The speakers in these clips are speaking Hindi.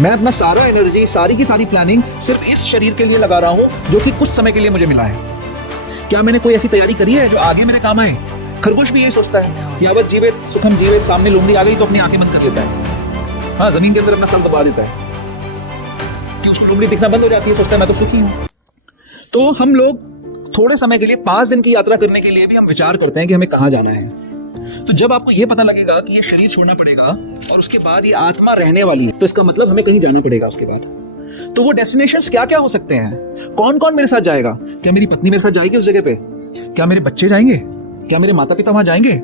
मैं अपना सारा एनर्जी, सारी की सारी प्लानिंग सिर्फ इस शरीर के लिए लगा रहा हूं जो कि कुछ समय के लिए मुझे मिला है। क्या मैंने कोई ऐसी तैयारी करी है जो आगे मेरे काम आए? खरगोश भी यही सोचता है, यावत जीवित सुखम जीवित, सामने लोमड़ी आ गई तो अपनी आंखें बंद कर लेता है। हाँ, जमीन के अंदर अपना सर दबा देता है कि उसको लोमड़ी दिखना बंद हो जाती है, सोचता है मैं तो सुखी हूं। तो हम लोग थोड़े समय के लिए 5 दिन की यात्रा करने के लिए भी हम विचार करते हैं कि हमें कहां जाना है। तो जब आपको यह पता लगेगा कि ये शरीर छोड़ना पड़ेगा और उसके बाद ये आत्मा रहने वाली है, तो इसका मतलब हमें कहीं जाना पड़ेगा उसके बाद। तो वो डेस्टिनेशंस क्या क्या हो सकते हैं? कौन कौन मेरे साथ जाएगा? क्या मेरी पत्नी मेरे साथ जाएगी उस जगह पे? क्या मेरे बच्चे जाएंगे? क्या मेरे माता पिता वहां जाएंगे?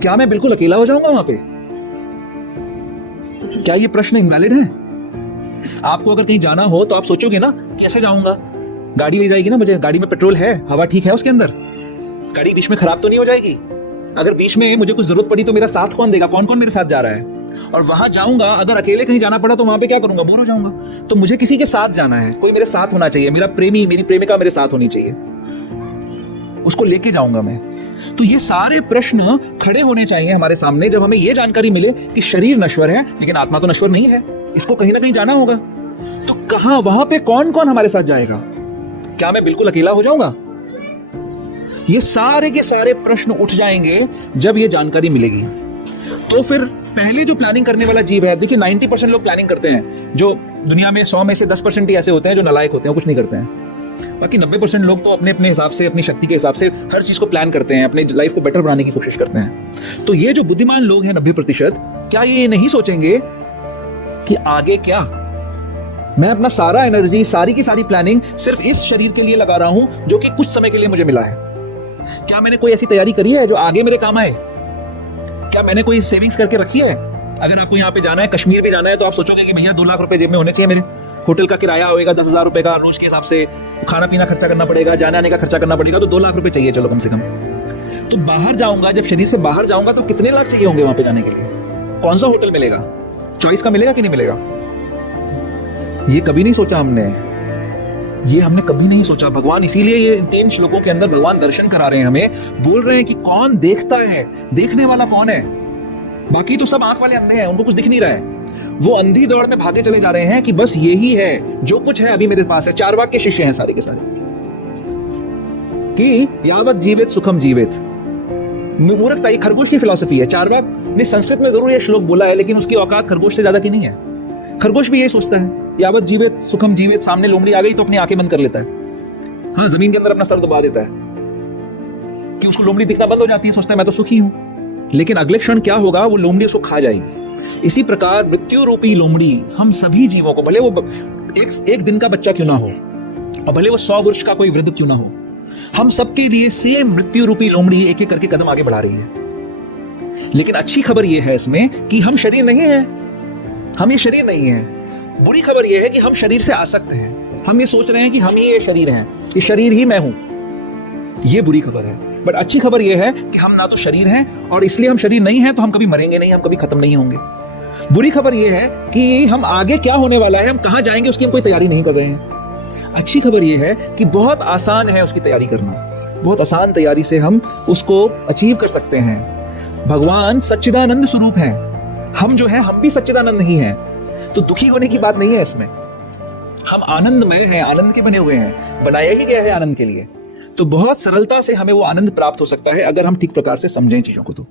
क्या मैं बिल्कुल अकेला हो जाऊंगा वहां पे? क्या ये प्रश्न इनवैलिड है? आपको अगर कहीं जाना हो तो आप सोचोगे ना, कैसे जाऊंगा? गाड़ी ले जाएगी ना मुझे, गाड़ी में पेट्रोल है, हवा ठीक है उसके अंदर, गाड़ी बीच में खराब तो नहीं हो जाएगी? अगर बीच में मुझे कुछ जरूरत पड़ी तो मेरा साथ कौन देगा? कौन कौन मेरे साथ जा रहा है? और वहां जाऊंगा, अगर अकेले कहीं जाना पड़ा तो वहां पे क्या करूंगा? बोर हो जाऊंगा। तो मुझे किसी के साथ जाना है, कोई मेरे साथ होना चाहिए, मेरा प्रेमी, मेरी प्रेमिका मेरे साथ होनी चाहिए, उसको लेके जाऊंगा मैं। तो ये सारे प्रश्न खड़े होने चाहिए हमारे सामने जब हमें यह जानकारी मिले कि शरीर नश्वर है लेकिन आत्मा तो नश्वर नहीं है, इसको कहीं ना कहीं जाना होगा। तो कहां, वहां पे कौन कौन हमारे साथ जाएगा? क्या मैं बिल्कुल अकेला हो जाऊंगा? ये सारे के सारे प्रश्न उठ जाएंगे जब ये जानकारी मिलेगी। तो फिर पहले जो प्लानिंग करने वाला जीव है, देखिए 90% लोग प्लानिंग करते हैं, जो दुनिया में 100 में से 10% ही ऐसे होते हैं जो नालायक होते हैं, कुछ नहीं करते हैं। बाकी 90% लोग तो अपने अपने हिसाब से, अपनी शक्ति के हिसाब से हर चीज को प्लान करते हैं, अपने लाइफ को बेटर बनाने की कोशिश करते हैं। तो ये जो बुद्धिमान लोग हैं 90%, क्या ये नहीं सोचेंगे कि आगे क्या? मैं अपना सारा एनर्जी, सारी की सारी प्लानिंग सिर्फ इस शरीर के लिए लगा रहा हूं जो कि कुछ समय के लिए मुझे मिला है। क्या मैंने कोई ऐसी तैयारी करी है जो आगे मेरे काम आए? क्या मैंने कोई सेविंग्स करके रखी है? अगर आपको यहाँ पे जाना है, कश्मीर भी जाना है, तो आप सोचोगे कि भैया 2 लाख रुपए जेब में होने चाहिए मेरे, होटल का किराया होएगा 10,000 रुपए का रोज के हिसाब से, खाना पीना खर्चा करना पड़ेगा, जाने आने का खर्चा करना पड़ेगा, तो 2 लाख रुपए चाहिए चलो कम से कम। तो बाहर जाऊंगा, जब शरीर से बाहर जाऊंगा तो कितने लाख चाहिए होंगे वहां पे जाने के लिए? कौन सा होटल मिलेगा? चॉइस का मिलेगा कि नहीं मिलेगा? ये कभी नहीं सोचा हमने, ये हमने कभी नहीं सोचा। भगवान इसीलिए ये 3 श्लोकों के अंदर भगवान दर्शन करा रहे हैं, हमें बोल रहे हैं कि कौन देखता है, देखने वाला कौन है? बाकी तो सब आंख वाले अंधे हैं, उनको कुछ दिख नहीं रहा है, वो अंधी दौड़ में भागे चले जा रहे हैं कि बस यही है जो कुछ है अभी मेरे पास है। चारवाक के शिष्य हैं सारे के सारे, कि यावत जीवित सुखम जीवित। मूर्खता, ये खरगोश की फिलॉसफी है। चारवाक ने संस्कृत में जरूर ये श्लोक बोला है, लेकिन उसकी औकात खरगोश से ज्यादा की नहीं है। खरगोश भी यही सोचता है, यावत जीवित सुखम जीवित, सामने लोमड़ी आ गई तो अपनी आंखें बंद कर लेता है। हाँ, जमीन के अंदर अपना सर दबा देता है कि उसको लोमड़ी दिखना बंद हो जाती है, सोचता है मैं तो सुखी हूं। लेकिन अगले क्षण क्या होगा? वो लोमड़ी उसको खा जाएगी। इसी प्रकार मृत्यु रूपी लोमड़ी हम सभी जीवों को, भले वो एक दिन का बच्चा क्यों ना हो और भले वो 100 वर्ष का कोई वृद्ध क्यों ना हो, हम सबके लिए सेम मृत्यु रूपी लोमड़ी एक एक करके कदम आगे बढ़ा रही है। लेकिन अच्छी खबर यह है इसमें कि हम शरीर नहीं है, हम ये शरीर नहीं है। बुरी खबर यह है कि हम शरीर से आसक्त हैं, हम ये सोच रहे हैं कि हम ही ये शरीर हैं, ये शरीर ही मैं हूं। ये बुरी खबर है। बट अच्छी खबर यह है कि हम ना तो शरीर हैं, और इसलिए हम शरीर नहीं हैं तो हम कभी मरेंगे नहीं, हम कभी खत्म नहीं होंगे। बुरी खबर यह है कि हम आगे क्या होने वाला है, हम कहां जाएंगे, उसकी हम कोई तैयारी नहीं कर रहे हैं। अच्छी खबर यह है कि बहुत आसान है उसकी तैयारी करना, बहुत आसान तैयारी से हम उसको अचीव कर सकते हैं। भगवान सच्चिदानंद स्वरूप है, हम जो है हम भी सच्चिदानंद ही हैं। तो दुखी होने की बात नहीं है इसमें, हम आनंदमय हैं, आनंद के बने हुए हैं, बनाया ही गया है आनंद के लिए। तो बहुत सरलता से हमें वो आनंद प्राप्त हो सकता है अगर हम ठीक प्रकार से समझें चीजों को। तो